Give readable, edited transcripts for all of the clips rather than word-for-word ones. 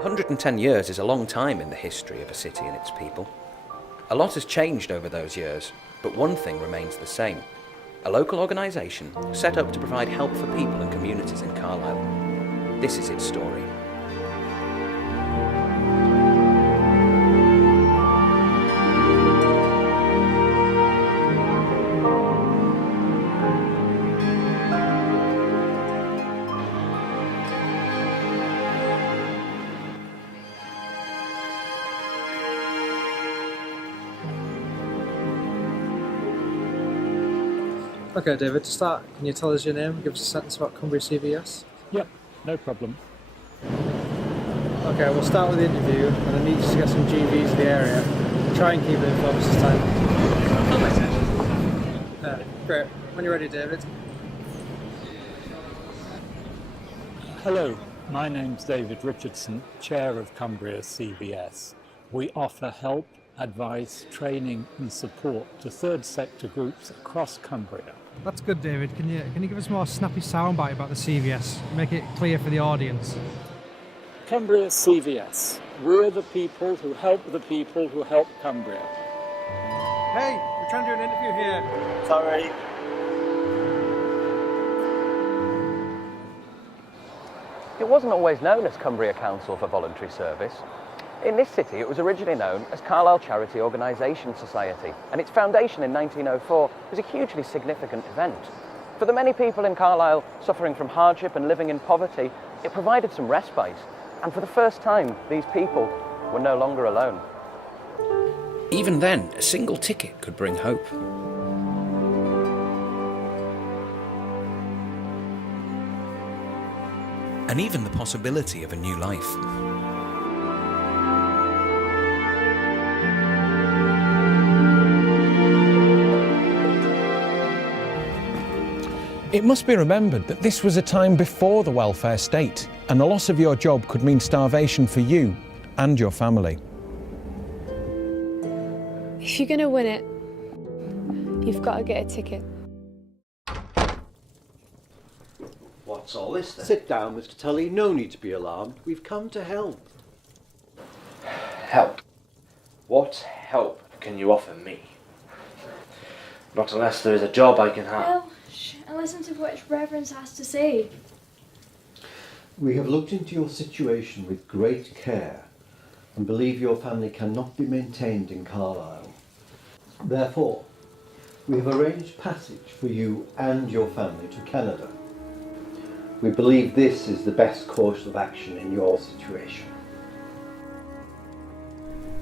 110 years is a long time in the history of a city and its people. A lot has changed over those years, but one thing remains the same. A local organisation set up to provide help for people and communities in Carlisle. This is its story. Okay, David, to start, can you tell us your name? Give us a sentence about Cumbria CVS. Yep, no problem. Okay, we'll start with the interview, and I need you to get some GVs of the area. Try and keep it in focus this time. Great. When you're ready, David. Hello, my name's David Richardson, Chair of Cumbria CVS. We offer help, advice, training and support to third sector groups across Cumbria. That's good, David. Can you give us more snappy soundbite about the CVS? Make it clear for the audience. Cumbria CVS. We're the people who help the people who help Cumbria. Hey, we're trying to do an interview here. Sorry. It wasn't always known as Cumbria Council for Voluntary Service. In this city, it was originally known as Carlisle Charitable Organisation Society, and its foundation in 1904 was a hugely significant event. For the many people in Carlisle suffering from hardship and living in poverty, it provided some respite, and for the first time, these people were no longer alone. Even then, a single ticket could bring hope. And even the possibility of a new life. It must be remembered that this was a time before the welfare state, and the loss of your job could mean starvation for you and your family. If you're going to win it, you've got to get a ticket. What's all this then? Sit down, Mr. Tully. No need to be alarmed. We've come to help. Help? What help can you offer me? Not unless there is a job I can have. Well, and listen to what His Reverence has to say. We have looked into your situation with great care and believe your family cannot be maintained in Carlisle. Therefore, we have arranged passage for you and your family to Canada. We believe this is the best course of action in your situation.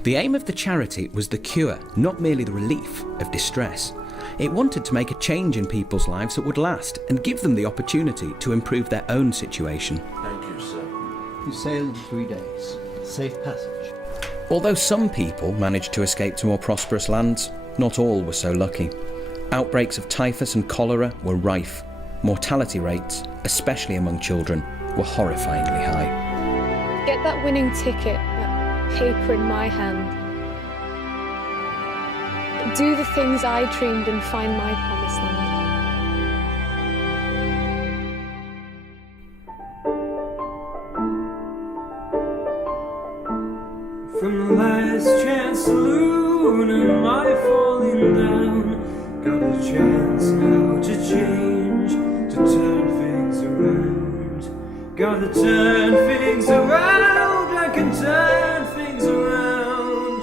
The aim of the charity was the cure, not merely the relief, of distress. It wanted to make a change in people's lives that would last and give them the opportunity to improve their own situation. Thank you, sir. You sail in 3 days. Safe passage. Although some people managed to escape to more prosperous lands, not all were so lucky. Outbreaks of typhus and cholera were rife. Mortality rates, especially among children, were horrifyingly high. Get that winning ticket, that paper in my hand. Do the things I dreamed and find my promised land. From the last chance saloon and my falling down, got a chance now to change, to turn things around. Gotta turn things around, I can turn things around.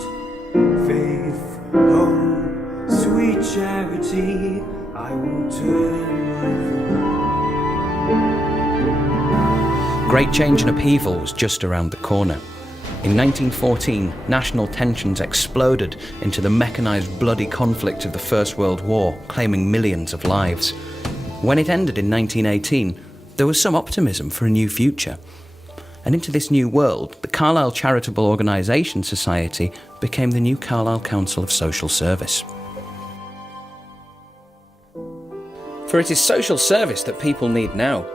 Faith, hope, sweet charity, I will turn life around. Great change and upheaval was just around the corner. In 1914, national tensions exploded into the mechanised bloody conflict of the First World War, claiming millions of lives. When it ended in 1918, there was some optimism for a new future. And into this new world, the Carlisle Charitable Organisation Society became the new Carlisle Council of Social Service. For it is social service that people need now,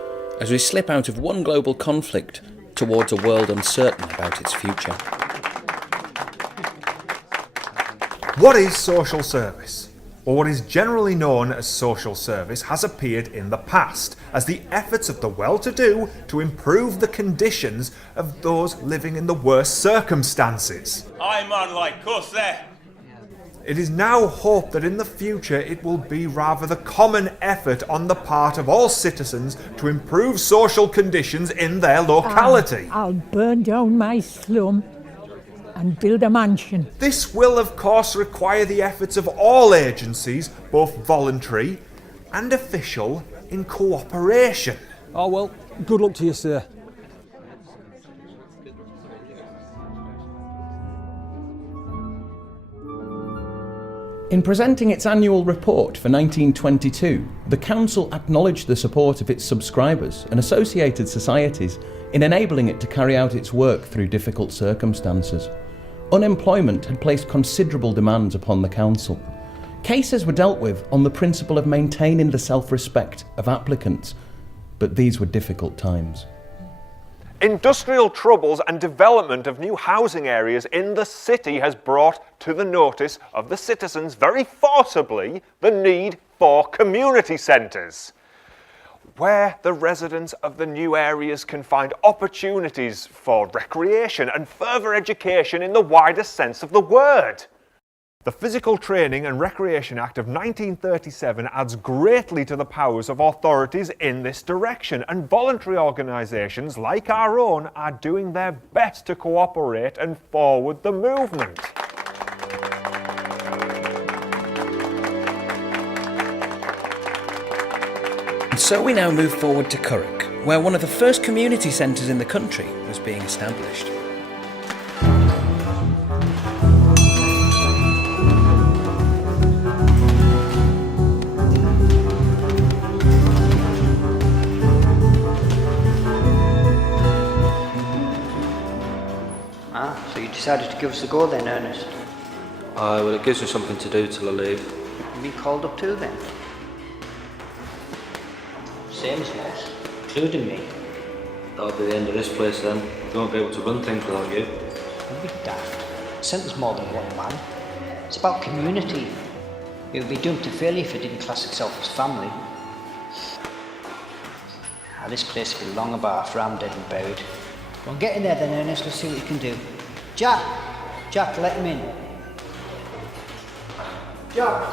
as we slip out of one global conflict towards a world uncertain about its future. What is social service? or what is generally known as social service, has appeared in the past as the efforts of the well-to-do to improve the conditions of those living in the worst circumstances. Aye man, like us there. It is now hoped that in the future it will be rather the common effort on the part of all citizens to improve social conditions in their locality. I'll burn down my slum and build a mansion. This will of course require the efforts of all agencies, both voluntary and official, in cooperation. Oh well, good luck to you, sir. In presenting its annual report for 1922, the Council acknowledged the support of its subscribers and associated societies in enabling it to carry out its work through difficult circumstances. Unemployment had placed considerable demands upon the Council. Cases were dealt with on the principle of maintaining the self-respect of applicants, but these were difficult times. Industrial troubles and development of new housing areas in the city has brought to the notice of the citizens very forcibly the need for community centres, where the residents of the new areas can find opportunities for recreation and further education in the widest sense of the word. The Physical Training and Recreation Act of 1937 adds greatly to the powers of authorities in this direction, and voluntary organisations like our own are doing their best to cooperate and forward the movement. And so we now move forward to Curragh, where one of the first community centres in the country was being established. So you decided to give us a go then, Ernest? Aye, well it gives me something to do till I leave. You been called up too then? Same as us, including me. That'll be the end of this place then. We won't be able to run things without you. Don't be daft. Sent us more than one man. It's about community. It would be doomed to failure if it didn't class itself as family. This place will be long about after I'm dead and buried. Well, get in there then, Ernest. Let's see what you can do. Jack! Jack, let him in. Jack!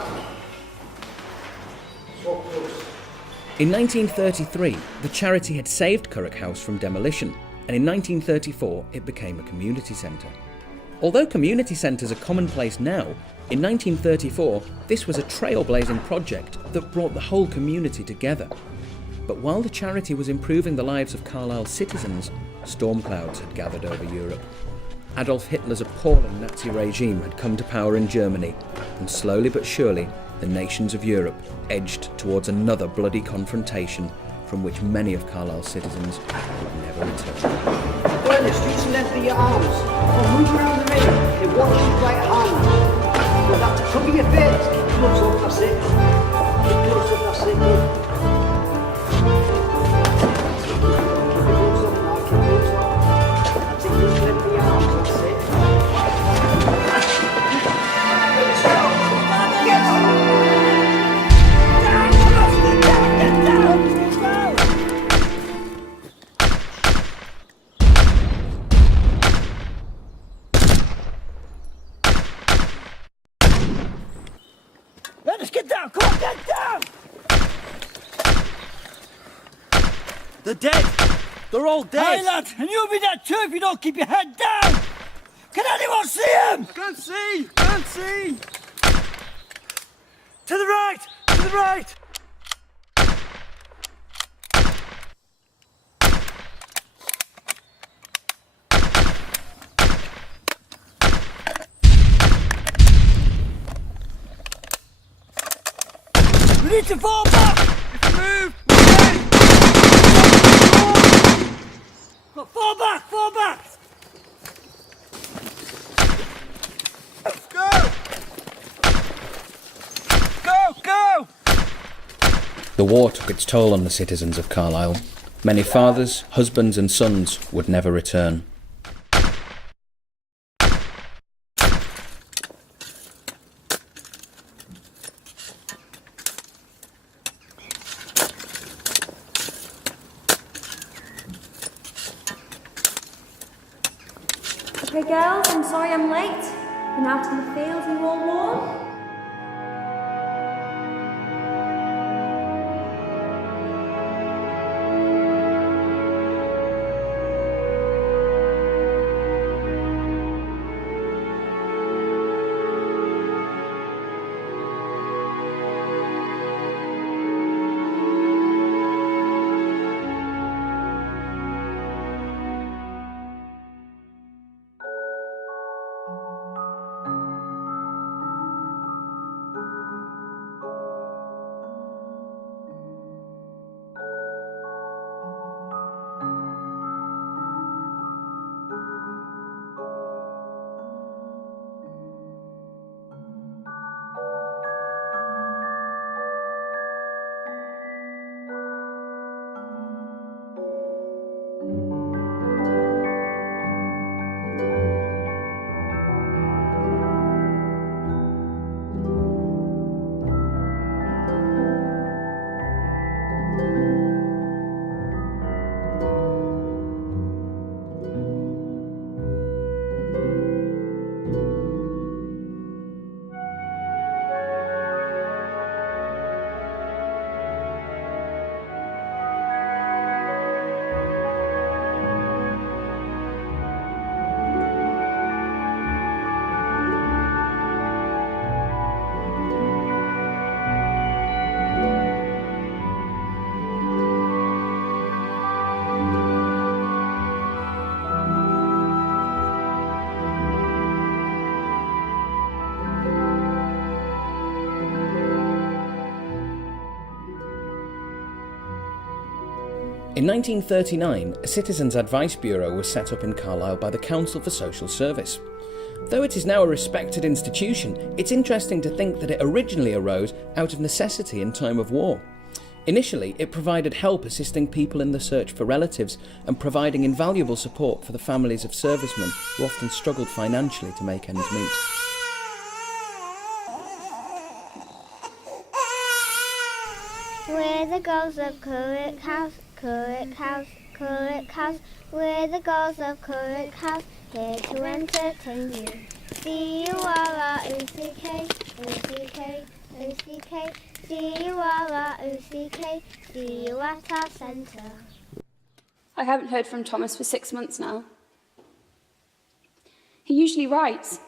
In 1933, the charity had saved Curragh House from demolition, and in 1934 it became a community centre. Although community centres are commonplace now, in 1934 this was a trailblazing project that brought the whole community together. But while the charity was improving the lives of Carlisle's citizens, storm clouds had gathered over Europe. Adolf Hitler's appalling Nazi regime had come to power in Germany, and slowly but surely the nations of Europe edged towards another bloody confrontation from which many of Carlisle's citizens would never return. Ernest, use the length of your arms. Or move around the ring and watch your right hand. You'll have to cover your face. Keep close up, that's it. Keep close up, that's it. Good. They're dead. They're all dead. Hey lad, and you'll be dead too if you don't keep your head down. Can anyone see him? Can't see. Can't see. To the right. To the right. We need to fall back. If you move, Fall back, fall back! Go! Go, go! The war took its toll on the citizens of Carlisle. Many fathers, husbands and sons would never return. girls, I'm sorry I'm late. Been out in the field, you all warm? In 1939, a Citizens' Advice Bureau was set up in Carlisle by the Council for Social Service. Though it is now a respected institution, it's interesting to think that it originally arose out of necessity in time of war. Initially, it provided help assisting people in the search for relatives and providing invaluable support for the families of servicemen who often struggled financially to make ends meet. We're the girls of Currick House, Currick House, Currick House. We're the girls of Currick House, here to entertain you. C-U-R-R-O-C-K, O-C-K, O-C-K. C-U-R-R-O-C-K, see you at our centre. I haven't heard from Thomas for 6 months now. He usually writes.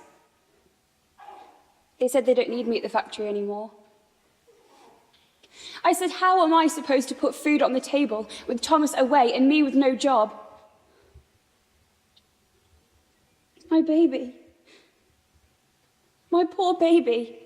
They said they don't need me at the factory anymore. I said, how am I supposed to put food on the table with Thomas away and me with no job? My baby. My poor baby.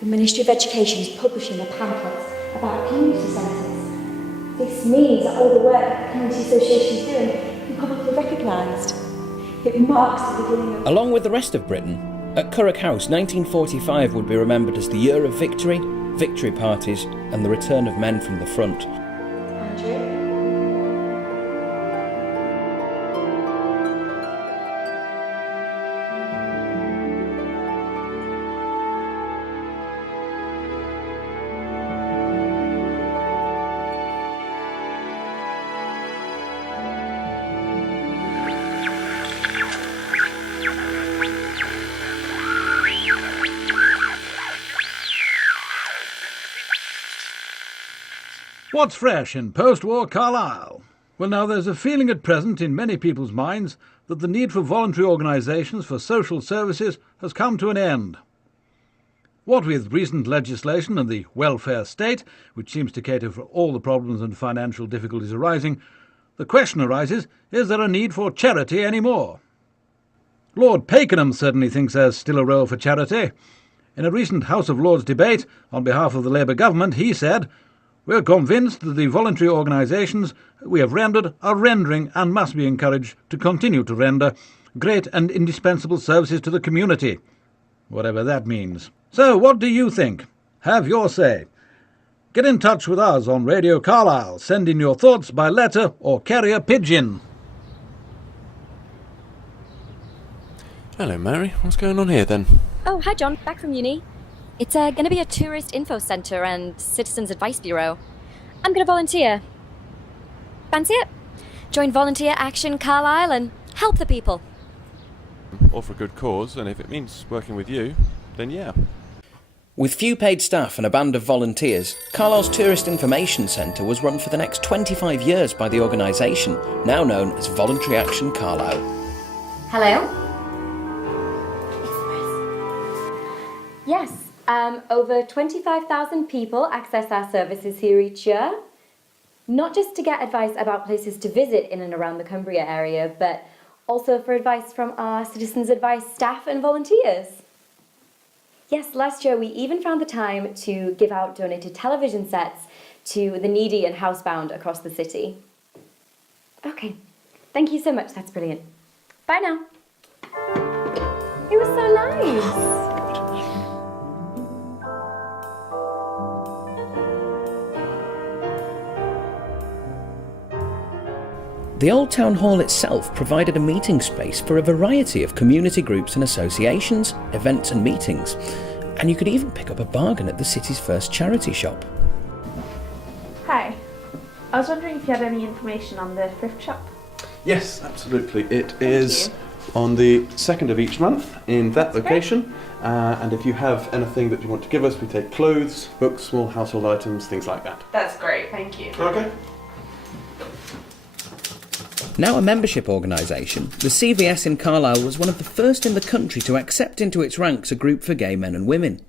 The Ministry of Education is publishing a pamphlet about community centres. This means that all the work that the Community Association is doing will be publicly recognised. It marks the beginning of... Along with the rest of Britain, at Currick House, 1945 would be remembered as the year of victory, victory parties and the return of men from the front. Andrew? What's fresh in post-war Carlisle? Well, now there's a feeling at present in many people's minds that the need for voluntary organisations for social services has come to an end. What with recent legislation and the welfare state, which seems to cater for all the problems and financial difficulties arising, the question arises, is there a need for charity anymore? Lord Pakenham certainly thinks there's still a role for charity. In a recent House of Lords debate on behalf of the Labour government, he said, "We're convinced that the voluntary organisations we have rendered are rendering and must be encouraged to continue to render great and indispensable services to the community," whatever that means. So what do you think? Have your say. Get in touch with us on Radio Carlisle. Send in your thoughts by letter or carrier pigeon. Hello, Mary. What's going on here then? Oh, hi, John. Back from uni. It's going to be a tourist info centre and citizens advice bureau. I'm going to volunteer. Fancy it? Join Volunteer Action Carlisle and help the people. All for a good cause, and if it means working with you, then yeah. With few paid staff and a band of volunteers, Carlisle's Tourist Information Centre was run for the next 25 years by the organisation, now known as Voluntary Action Carlisle. Hello? Yes, over 25,000 people access our services here each year. Not just to get advice about places to visit in and around the Cumbria area, but also for advice from our Citizens Advice staff and volunteers. Yes, last year we even found the time to give out donated television sets to the needy and housebound across the city. Okay, thank you so much, that's brilliant. Bye now. It was so nice. The Old Town Hall itself provided a meeting space for a variety of community groups and associations, events and meetings, and you could even pick up a bargain at the city's first charity shop. Hi, I was wondering if you had any information on the thrift shop? Yes, absolutely. It is on the 2nd of each month in that location. And if you have anything that you want to give us, we take clothes, books, small household items, things like that. That's great, thank you. Okay. Now a membership organisation, the CVS in Carlisle was one of the first in the country to accept into its ranks a group for gay men and women.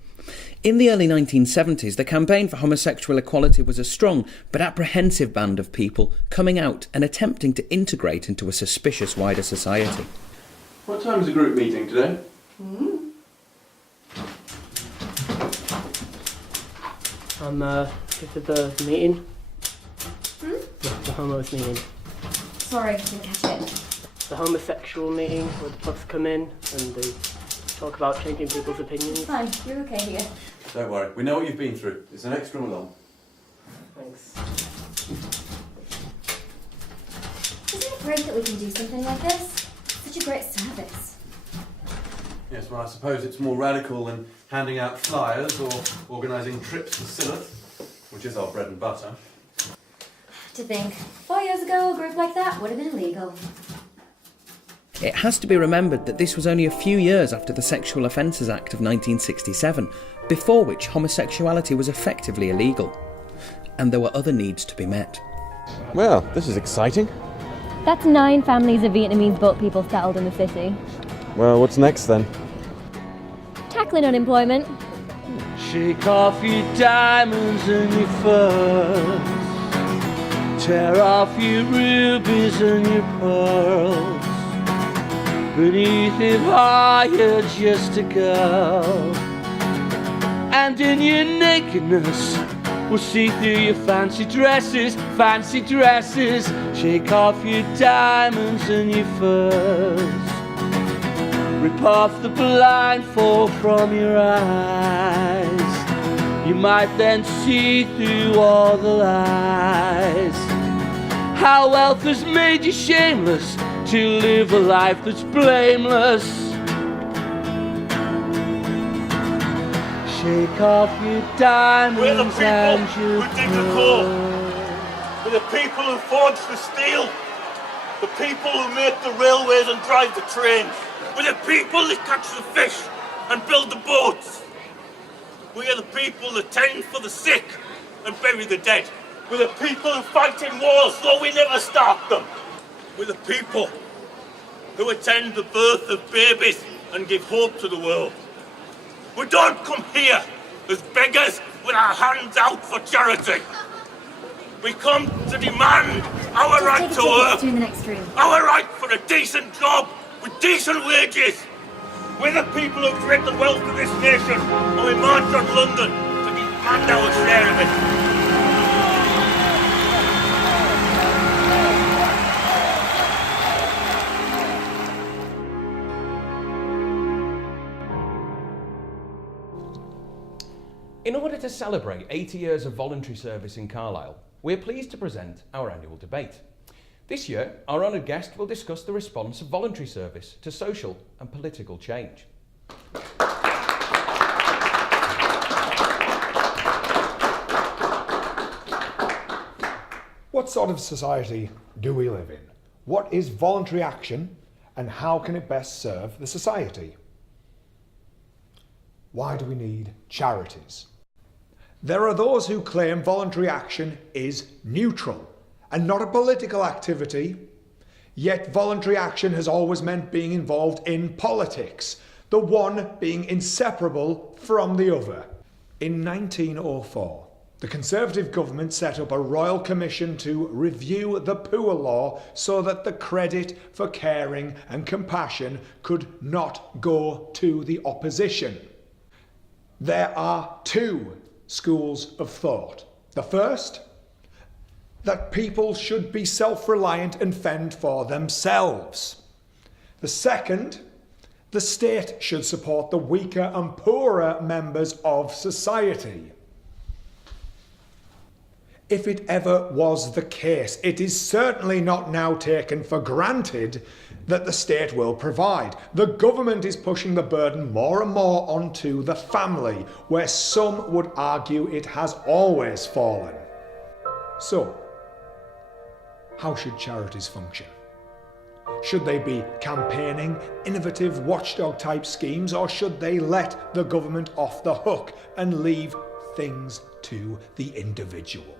In the early 1970s, the campaign for homosexual equality was a strong but apprehensive band of people coming out and attempting to integrate into a suspicious wider society. What time is the group meeting today? I'm to the meeting. The homos meeting. Sorry, didn't catch it. The homosexual meeting where the puffs come in and they talk about changing people's opinions. It's fine, you're okay here. Don't worry, we know what you've been through. It's an extra along. Thanks. Isn't it great that we can do something like this? Such a great service. Yes, well, I suppose it's more radical than handing out flyers or organising trips to Sylhet, which is our bread and butter. To think, 4 years ago a group like that would have been illegal. It has to be remembered that this was only a few years after the Sexual Offences Act of 1967, before which homosexuality was effectively illegal. And there were other needs to be met. Well, this is exciting. That's 9 families of Vietnamese boat people settled in the city. Well, what's next then? Tackling unemployment. Shake off your diamonds and your furs. Tear off your rubies and your pearls. Beneath it are you just a girl. And in your nakedness we'll see through your fancy dresses, fancy dresses. Shake off your diamonds and your furs. Rip off the blindfold from your eyes. You might then see through all the lies. How wealth has made you shameless to live a life that's blameless. Shake off your diamonds. We're the people and your who dig the coal. We're the people who forge the steel. The people who make the railways and drive the trains. We're the people that catch the fish and build the boats. We are the people that tend for the sick and bury the dead. We're the people who fight in wars, though we never start them. We're the people who attend the birth of babies and give hope to the world. We don't come here as beggars with our hands out for charity. We come to demand our right to work, our right for a decent job with decent wages. We're the people who create the wealth of this nation, and we march on London to demand our share of it. In order to to celebrate 80 years of voluntary service in Carlisle, we're pleased to present our annual debate. This year, our honoured guest will discuss the response of voluntary service to social and political change. What sort of society do we live in? What is voluntary action and how can it best serve the society? Why do we need charities? There are those who claim voluntary action is neutral and not a political activity, yet voluntary action has always meant being involved in politics, the one being inseparable from the other. In 1904, the Conservative government set up a royal commission to review the poor law so that the credit for caring and compassion could not go to the opposition. There are two schools of thought. The first, that people should be self-reliant and fend for themselves. The second, the state should support the weaker and poorer members of society. If it ever was the case, it is certainly not now taken for granted that the state will provide. The government is pushing the burden more and more onto the family, where some would argue it has always fallen. So, how should charities function? Should they be campaigning, innovative watchdog type schemes, or should they let the government off the hook and leave things to the individual?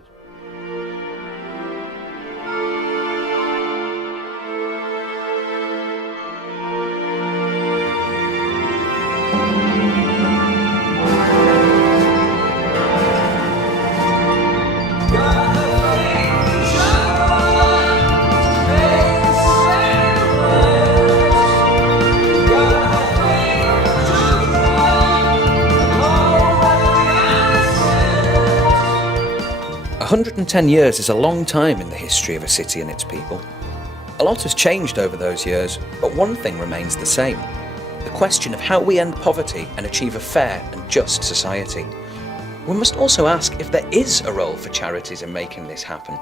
A 110 years is a long time in the history of a city and its people. A lot has changed over those years, but one thing remains the same: the question of how we end poverty and achieve a fair and just society. We must also ask if there is a role for charities in making this happen.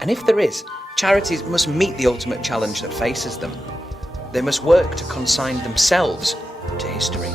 And if there is, charities must meet the ultimate challenge that faces them. They must work to consign themselves to history.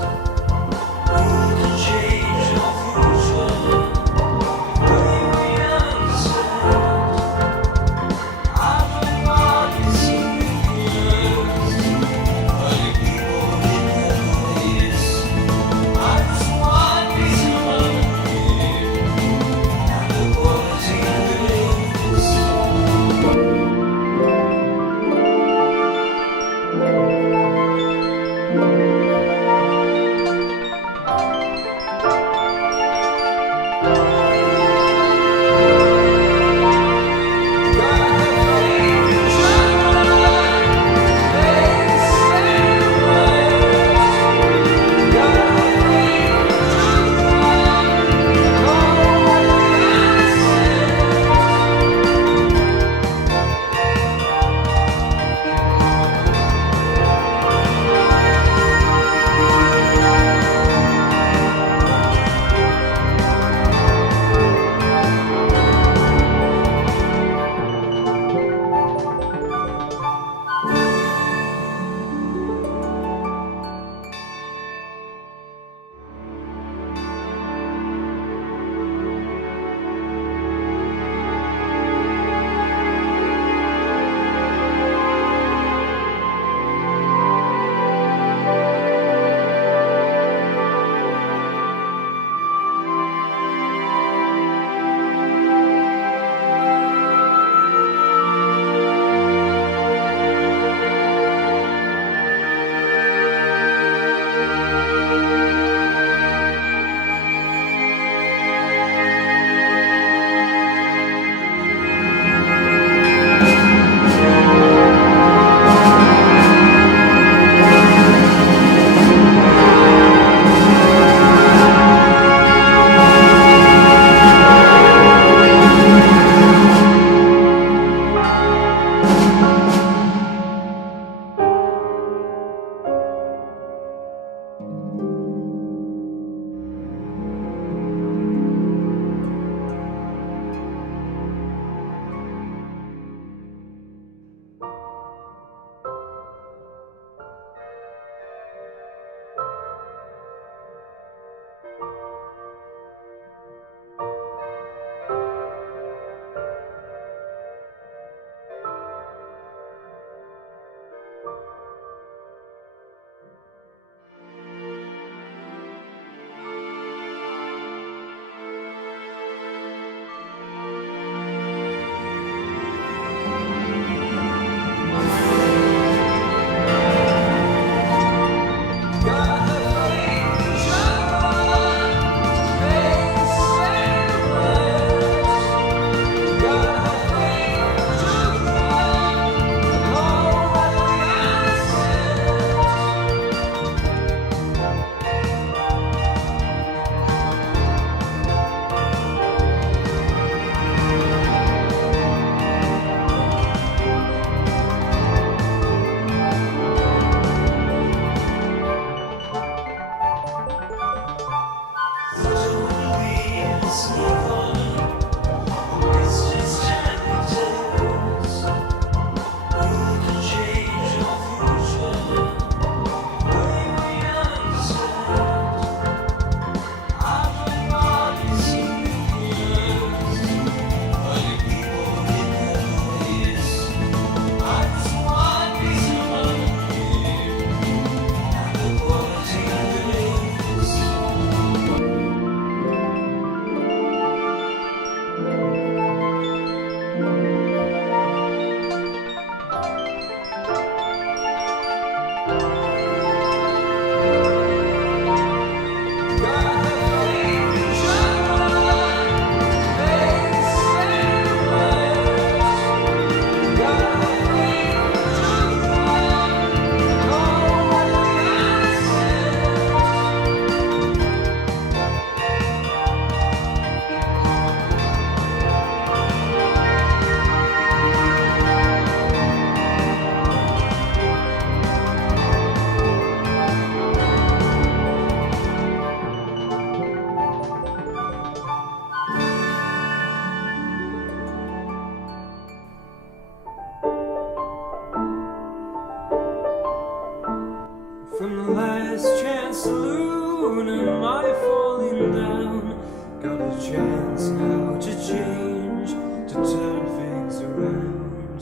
From the last chance saloon, am I falling down? Got a chance now to change, to turn things around.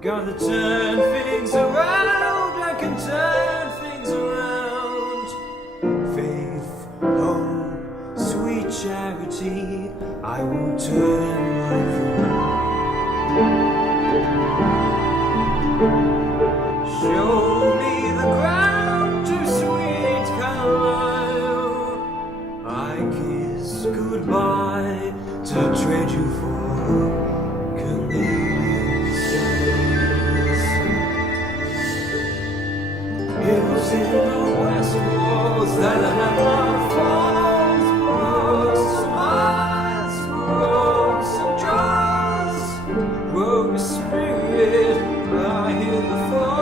Gotta turn things around, I can turn things around. Faith, hope, sweet charity, I will turn life around. Show me the ground to sweet Carlisle. I kiss goodbye to trade you for Canadian skies. It was in the west walls that I had my falls, broke some hearts, broke some jaws, broke a spirit. I hear the fall.